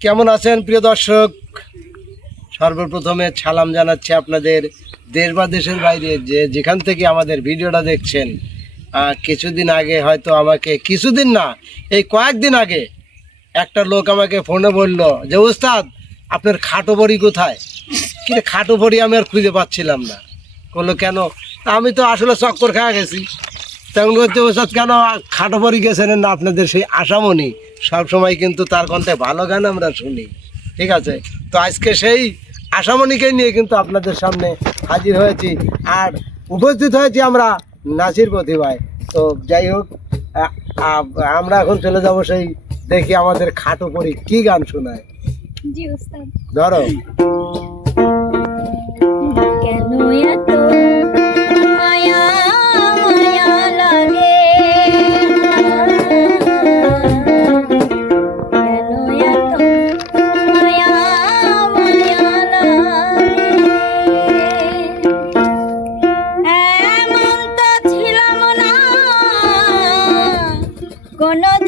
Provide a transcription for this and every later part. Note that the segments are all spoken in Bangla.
কেমন আছেন প্রিয় দর্শক? সর্বপ্রথমে সালাম জানাচ্ছি আপনাদের দেশ বা দেশের বাইরে যে যেখান থেকে আমাদের ভিডিওটা দেখছেন। কিছুদিন আগে হয়তো আমাকে, কিছুদিন না, এই কয়েকদিন আগে একটা লোক আমাকে ফোনে বলল যে উস্তাদ আপনার খাটো বড়ি কোথায়? কিন্তু খাটো বড়ি আমি আর খুঁজে পাচ্ছিলাম না। বলল, কেন? আমি তো আসলে চক্কর খাওয়া গেছি। তেমন করতে ওস্তাদ, কেন খাটো বড়ি গেছেন না আপনাদের সেই আশামণি? সবসময় কিন্তু তার কণ্ঠে ভালো গান আমরা শুনি ঠিক আছে? তো আজকে সেই আশামণিকে নিয়ে কিন্তু আপনাদের সামনে হাজির হয়েছি আর উপস্থিত হয়েছি আমরা নাচের প্রতিভায়। তো যাই হোক আমরা এখন চলে যাব সেই দেখি আমাদের খাটো পরি কি গান শোনায়। ধরো। কেন Con otro.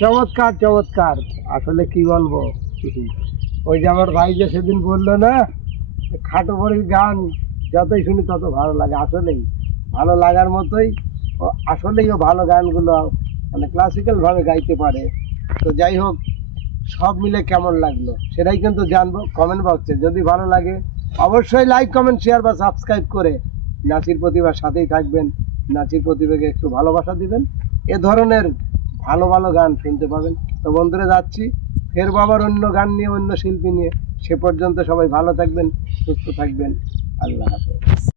চমৎকার চমৎকার। আসলে কি বলব? ওই যে আমার ভাই যে সেদিন বলল না খাটো বড়ির গান যতই শুনি তত ভালো লাগে, আসলেই। ভালো লাগার মতোই আসলেই ও ভালো গানগুলো মানে ক্লাসিক্যাল ভাবে গাইতে পারে। তো যাই হোক, সব মিলে কেমন লাগল? সেটাই কিন্তু জানব কমেন্ট বক্সে যদি ভালো লাগে, অবশ্যই লাইক কমেন্ট শেয়ার বা সাবস্ক্রাইব করে নাচির প্রতিভার সাথেই থাকবেন। নাচির প্রতিভাকে একটু ভালোবাসা দিবেন। এ ধরনের ভালো ভালো গান শুনতে পাবেন। তো বন্ধুরা, যাচ্ছি। ফের বাবার অন্য গান নিয়ে, অন্য শিল্পী নিয়ে। সে পর্যন্ত সবাই ভালো থাকবেন, সুস্থ থাকবেন। আল্লাহ হাফেজ।